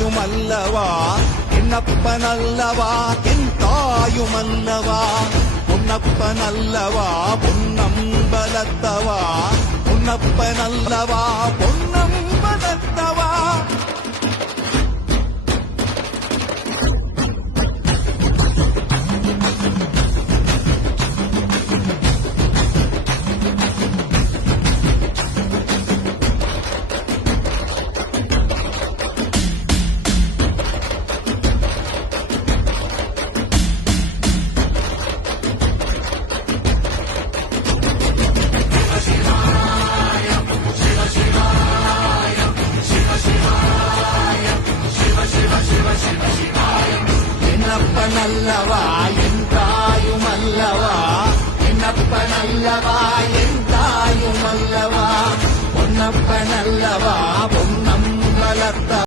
தாயுமல்லவா என்னப்பனல்லவா என் தாயுமல்லவா பொன்னப்பனல்லவா பொன்னம்பலத்தவா பொன்னப்பனல்லவா பொன்னம்பலத்தவா என்னப்பனல்லவா என் தாயுமல்லவா என்னப்பனல்லவா என் தாயுமல்லவா பொன்னப்பனல்லவா பொன்னம்பலத்தவா